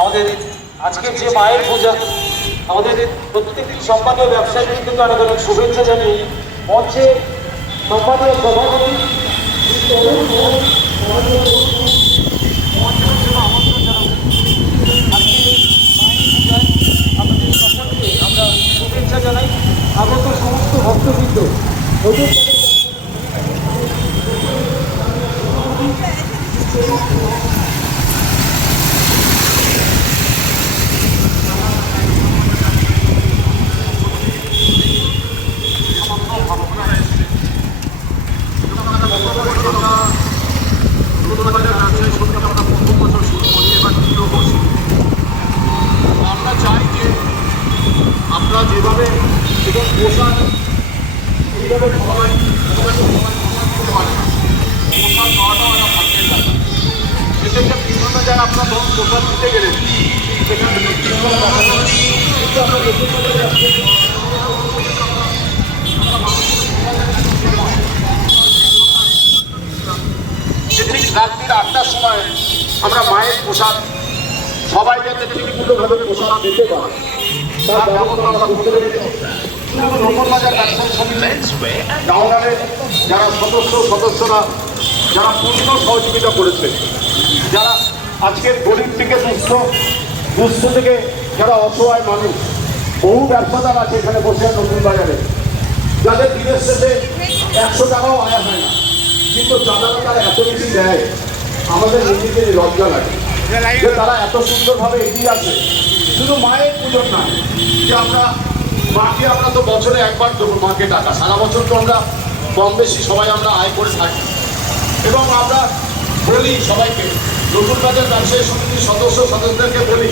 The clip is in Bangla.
আমাদের আজকে যে মায়ের পূজা, আমাদের প্রত্যেকটি সম্মানীয় ব্যবসায়ীকে কিন্তু অনেক অনেক শুভেচ্ছা জানিয়ে মঞ্চে সম্মানীয় সভাপতি আমাদের সকলকে আমরা শুভেচ্ছা জানাই। আগত সমস্ত ভক্তবৃন্দ আমরা চাই যে আমরা যেভাবে এবং পোশাক এইভাবে সবাই করতে পারে না, পোশাক পাওয়াটাও একটা ভাগ্যের ব্যাপার। সেক্ষেত্রে বিভিন্ন জায়গায় আপনার ধরুন পোশাক দিতে গেলেন, সেখানে ঠিক রাত্রি 8টার সময় আমরা মায়ের পোশাক সবাই যাতে ঠিকমতোভাবে পোশাক পেতে পারে তার ব্যবস্থা আমরা করতে পেরেছি। নগরবাজার ব্যবসায়ী সমিতি ডাউনারের যারা সদস্যরা যারা পূর্ণ সহযোগিতা করেছে, যারা আজকের গরিব থেকে দুস্থ থেকে যারা অসহায় মানুষ, বহু ব্যবসাদার আছে এখানে বসে নতুন বাজারে, যাদের দিনের শেষে 100 টাকাও আয় হয় না, কিন্তু চাঁদাটা তারা এত বেশি দেয় আমাদের নিজেদের লজ্জা লাগে যে তারা এত সুন্দরভাবে এগিয়ে আছে। শুধু মায়ের পুজোর না, যে আমরা মাকে আমরা তো বছরে একবার দেবো মাকে টাকা, সারা বছর তো আমরা কম বেশি সবাই আমরা আয় করে থাকি এবং আমরা বলি সবাইকে, নতুন বাজার ব্যবসায়ী সমিতির সদস্যদেরকে বলি